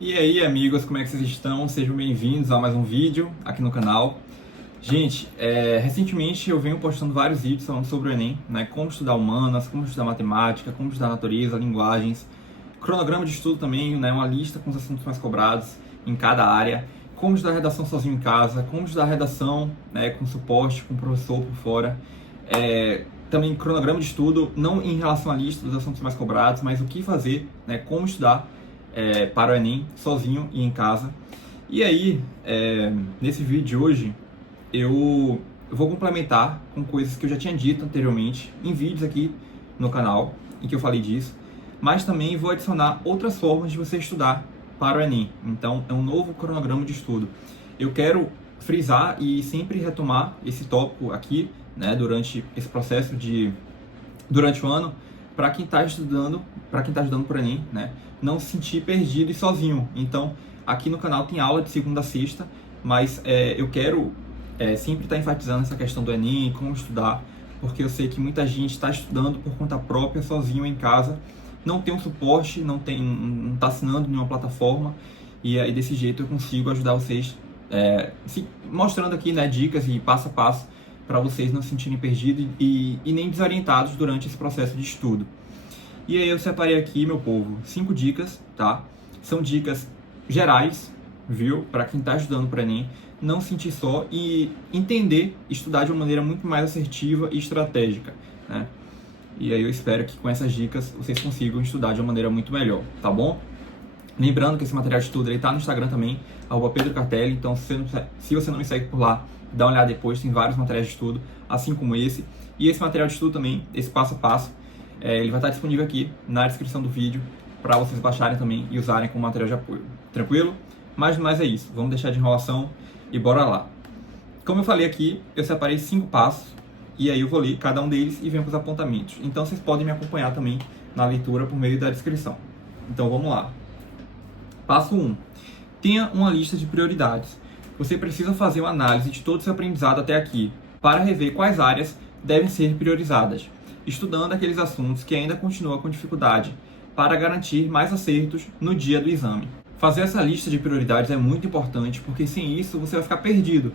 E aí, amigos, como é que vocês estão? Sejam bem-vindos a mais um vídeo aqui no canal. Gente, recentemente eu venho postando vários vídeos falando sobre o Enem, né? Como estudar humanas, como estudar matemática, como estudar natureza, linguagens, cronograma de estudo também, né? Uma lista com os assuntos mais cobrados em cada área, como estudar redação sozinho em casa, como estudar redação, né? Com suporte, com professor por fora. Também cronograma de estudo, não em relação à lista dos assuntos mais cobrados, mas o que fazer, né? Como estudar para o Enem, sozinho e em casa. E aí, nesse vídeo de hoje, eu vou complementar com coisas que eu já tinha dito anteriormente em vídeos aqui no canal, em que eu falei disso, mas também vou adicionar outras formas de você estudar para o Enem. Então, é um novo cronograma de estudo. Eu quero frisar e sempre retomar esse tópico aqui, né, durante esse processo durante o ano, para quem está estudando para o Enem, né, não se sentir perdido e sozinho. Então, aqui no canal tem aula de segunda a sexta, mas eu quero sempre estar enfatizando essa questão do Enem, como estudar, porque eu sei que muita gente está estudando por conta própria, sozinho em casa, não tem um suporte, não está assinando nenhuma plataforma, e aí desse jeito eu consigo ajudar vocês, mostrando aqui, né, dicas e passo a passo para vocês não se sentirem perdidos e nem desorientados durante esse processo de estudo. E aí eu separei aqui, meu povo, 5 dicas, tá? São dicas gerais, viu? Para quem está estudando para o Enem, não sentir só e entender, estudar de uma maneira muito mais assertiva e estratégica, né? E aí eu espero que com essas dicas vocês consigam estudar de uma maneira muito melhor, tá bom? Lembrando que esse material de estudo está no Instagram também, @PedroCartelli, então se você não me segue por lá, dá uma olhada depois, tem vários materiais de estudo, assim como esse. E esse material de estudo também, esse passo a passo, ele vai estar disponível aqui na descrição do vídeo para vocês baixarem também e usarem como material de apoio. Tranquilo? Mas é isso, vamos deixar de enrolação e bora lá. Como eu falei aqui, eu separei 5 passos e aí eu vou ler cada um deles e venho com os apontamentos. Então vocês podem me acompanhar também na leitura por meio da descrição. Então vamos lá. Passo 1. Tenha uma lista de prioridades. Você precisa fazer uma análise de todo o seu aprendizado até aqui, para rever quais áreas devem ser priorizadas, estudando aqueles assuntos que ainda continuam com dificuldade, para garantir mais acertos no dia do exame. Fazer essa lista de prioridades é muito importante, porque sem isso você vai ficar perdido.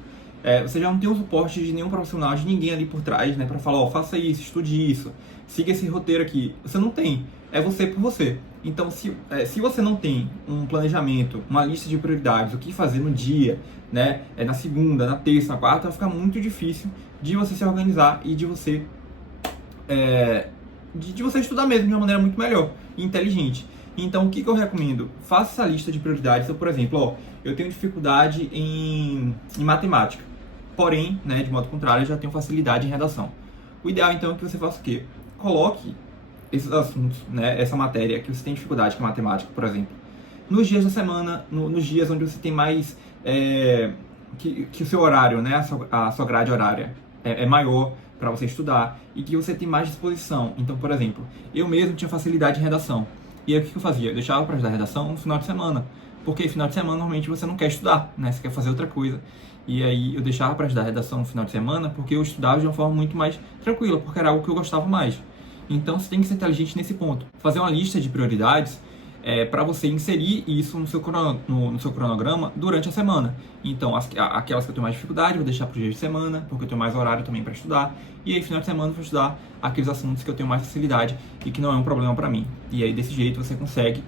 Você já não tem o suporte de nenhum profissional, de ninguém ali por trás, né, para falar, faça isso, estude isso, siga esse roteiro aqui. Você não tem, é você por você. Então, se você não tem um planejamento, uma lista de prioridades, o que fazer no dia, né, na segunda, na terça, na quarta, vai ficar muito difícil de você se organizar e de você você estudar mesmo de uma maneira muito melhor e inteligente. Então, o que eu recomendo? Faça essa lista de prioridades. Então, por exemplo, eu tenho dificuldade em matemática, porém, né, de modo contrário, eu já tenho facilidade em redação. O ideal, então, é que você faça o quê? Coloque esses assuntos, né, essa matéria que você tem dificuldade, que é matemática, por exemplo, nos dias da semana, nos dias onde você tem mais... que o seu horário, né, a sua grade horária é maior para você estudar e que você tem mais disposição. Então, por exemplo, eu mesmo tinha facilidade em redação. E aí o que eu fazia? Eu deixava para estudar redação no final de semana. Porque final de semana normalmente você não quer estudar, né? Você quer fazer outra coisa. E aí eu deixava para estudar redação no final de semana porque eu estudava de uma forma muito mais tranquila, porque era algo que eu gostava mais. Então você tem que ser inteligente nesse ponto. Fazer uma lista de prioridades para você inserir isso no seu cronograma durante a semana. Então, aquelas que eu tenho mais dificuldade, eu vou deixar para o dia de semana, porque eu tenho mais horário também para estudar. E aí, final de semana, eu vou estudar aqueles assuntos que eu tenho mais facilidade e que não é um problema para mim. E aí, desse jeito, você consegue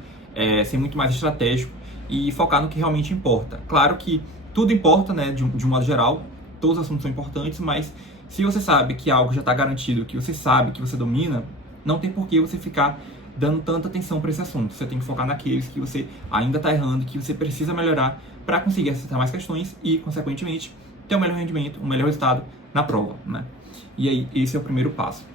ser muito mais estratégico e focar no que realmente importa. Claro que tudo importa, né, de um modo geral, todos os assuntos são importantes, mas se você sabe que algo já está garantido, que você sabe, que você domina, não tem por que você ficar dando tanta atenção para esse assunto. Você tem que focar naqueles que você ainda está errando, que você precisa melhorar para conseguir acertar mais questões e, consequentemente, ter um melhor rendimento, um melhor resultado na prova, né? E aí, esse é o primeiro passo.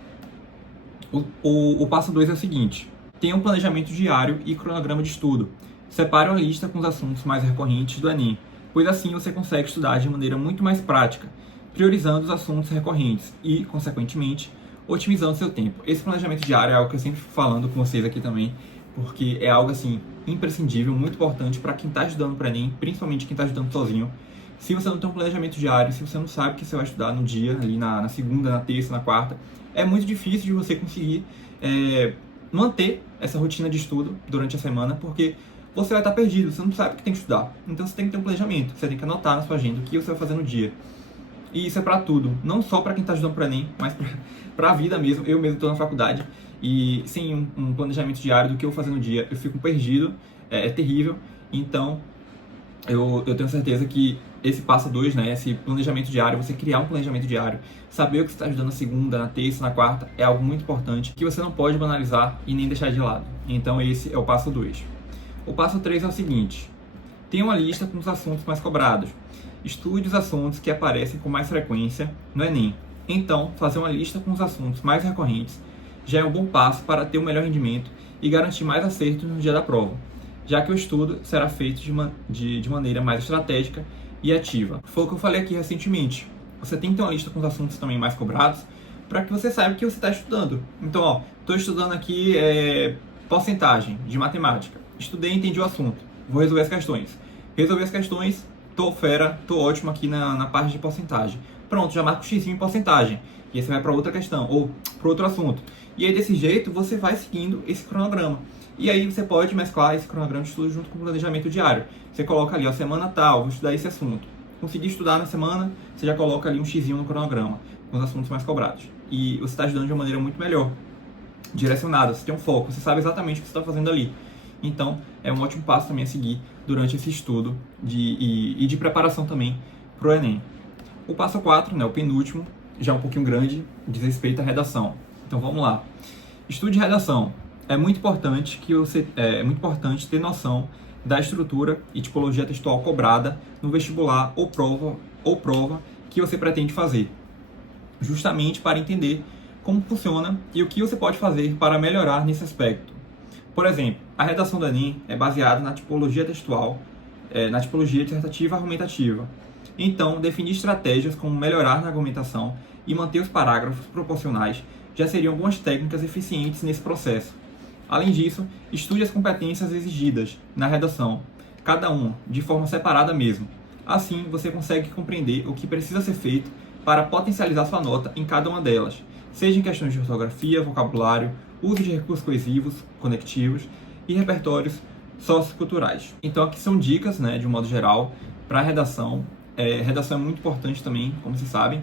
O passo 2 é o seguinte: tenha um planejamento diário e cronograma de estudo. Separe uma lista com os assuntos mais recorrentes do Enem, pois assim você consegue estudar de maneira muito mais prática, priorizando os assuntos recorrentes e, consequentemente, otimizando seu tempo. Esse planejamento diário é algo que eu sempre fico falando com vocês aqui também, porque é algo assim imprescindível, muito importante para quem está estudando para Enem, principalmente quem está estudando sozinho. Se você não tem um planejamento diário, se você não sabe o que você vai estudar no dia, ali na segunda, na terça, na quarta, é muito difícil de você conseguir manter essa rotina de estudo durante a semana, porque você vai estar perdido, você não sabe o que tem que estudar. Então você tem que ter um planejamento, você tem que anotar na sua agenda o que você vai fazer no dia. E isso é para tudo, não só para quem está estudando para o Enem, mas para a vida mesmo. Eu mesmo estou na faculdade e sem um planejamento diário do que eu vou fazer no dia, eu fico perdido, é terrível. Então, eu tenho certeza que esse passo 2, né, esse planejamento diário, você criar um planejamento diário, saber o que você está estudando na segunda, na terça, na quarta, é algo muito importante que você não pode banalizar e nem deixar de lado. Então, esse é o passo 2. O passo 3 é o seguinte: tenha uma lista com os assuntos mais cobrados. Estude os assuntos que aparecem com mais frequência no Enem. Então, fazer uma lista com os assuntos mais recorrentes já é um bom passo para ter um melhor rendimento e garantir mais acertos no dia da prova, já que o estudo será feito de maneira mais estratégica e ativa. Foi o que eu falei aqui recentemente. Você tem que ter uma lista com os assuntos também mais cobrados para que você saiba o que você está estudando. Então, estou estudando aqui porcentagem de matemática. Estudei e entendi o assunto. Vou resolver as questões. Resolvi as questões, tô fera, tô ótimo aqui na parte de porcentagem. Pronto, já marco o x em porcentagem. E aí você vai para outra questão, ou para outro assunto. E aí desse jeito você vai seguindo esse cronograma. E aí você pode mesclar esse cronograma de estudo junto com o planejamento diário. Você coloca ali, semana tal, vou estudar esse assunto. Consegui estudar na semana, você já coloca ali um xizinho no cronograma, com os assuntos mais cobrados. E você está estudando de uma maneira muito melhor, direcionada, você tem um foco, você sabe exatamente o que você está fazendo ali. Então, é um ótimo passo também a seguir durante esse estudo e de preparação também para o Enem. O passo 4, né, o penúltimo, já um pouquinho grande, diz respeito à redação. Então, vamos lá. Estude redação. É muito importante ter noção da estrutura e tipologia textual cobrada no vestibular ou prova que você pretende fazer, justamente para entender como funciona e o que você pode fazer para melhorar nesse aspecto. Por exemplo, a redação do Enem é baseada na tipologia textual, na tipologia dissertativa argumentativa. Então, definir estratégias como melhorar na argumentação e manter os parágrafos proporcionais já seriam algumas técnicas eficientes nesse processo. Além disso, estude as competências exigidas na redação, cada uma, de forma separada mesmo. Assim, você consegue compreender o que precisa ser feito para potencializar sua nota em cada uma delas, seja em questões de ortografia, vocabulário, uso de recursos coesivos, conectivos e repertórios socioculturais. Então aqui são dicas, né, de um modo geral, para a redação. Redação é muito importante também, como vocês sabem.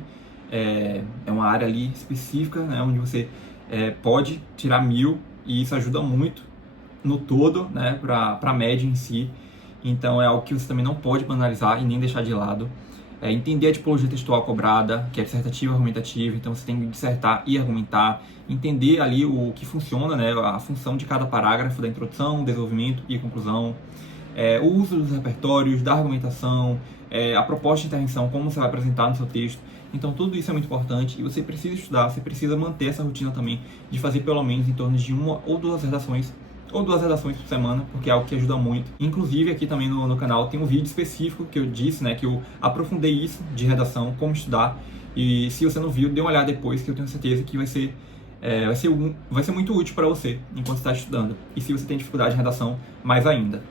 É uma área ali específica, né, onde você pode tirar 1000 e isso ajuda muito no todo, né, para a média em si. Então é algo que você também não pode banalizar e nem deixar de lado. Entender a tipologia textual cobrada, que é dissertativa e argumentativa, então você tem que dissertar e argumentar, entender ali o que funciona, né, a função de cada parágrafo, da introdução, desenvolvimento e conclusão, o uso dos repertórios, da argumentação, a proposta de intervenção, como você vai apresentar no seu texto. Então tudo isso é muito importante e você precisa estudar, você precisa manter essa rotina também de fazer pelo menos em torno de uma ou duas redações por semana, porque é algo que ajuda muito. Inclusive, aqui também no canal tem um vídeo específico que eu disse, né, que eu aprofundei isso de redação, como estudar. E se você não viu, dê uma olhada depois, que eu tenho certeza que vai ser muito útil para você enquanto está estudando. E se você tem dificuldade em redação, mais ainda.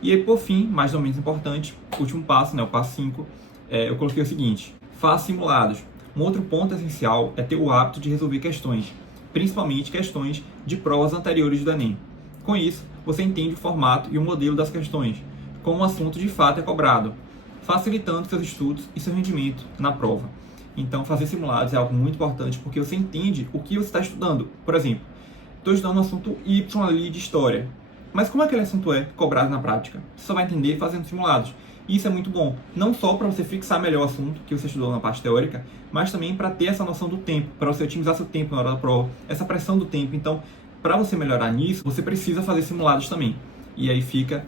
E aí, por fim, mais ou menos importante, o último passo, né, o passo 5, eu coloquei o seguinte: faça simulados. Um outro ponto essencial é ter o hábito de resolver questões, principalmente questões de provas anteriores do Enem. Com isso, você entende o formato e o modelo das questões, como o assunto de fato é cobrado, facilitando seus estudos e seu rendimento na prova. Então, fazer simulados é algo muito importante porque você entende o que você está estudando. Por exemplo, estou estudando um assunto Y ali de história, mas como aquele assunto é cobrado na prática? Você só vai entender fazendo simulados. E isso é muito bom, não só para você fixar melhor o assunto que você estudou na parte teórica, mas também para ter essa noção do tempo, para você otimizar seu tempo na hora da prova, essa pressão do tempo. Então, para você melhorar nisso, você precisa fazer simulados também. E aí fica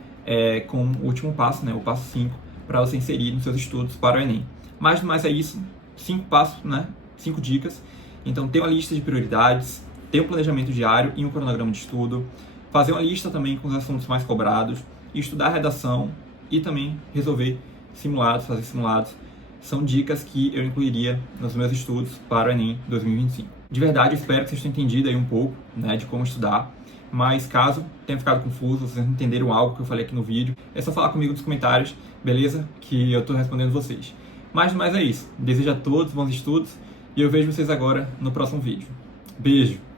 com o último passo, né, o passo 5, para você inserir nos seus estudos para o Enem. Mais do mais é isso, 5 passos, né, 5 dicas. Então, ter uma lista de prioridades, ter um planejamento diário e um cronograma de estudo, fazer uma lista também com os assuntos mais cobrados, estudar a redação e também resolver simulados, fazer simulados. São dicas que eu incluiria nos meus estudos para o Enem 2025. De verdade, eu espero que vocês tenham entendido aí um pouco, né, de como estudar. Mas caso tenha ficado confuso, vocês não entenderam algo que eu falei aqui no vídeo, é só falar comigo nos comentários, beleza? Que eu estou respondendo vocês. Mas é isso. Desejo a todos bons estudos e eu vejo vocês agora no próximo vídeo. Beijo!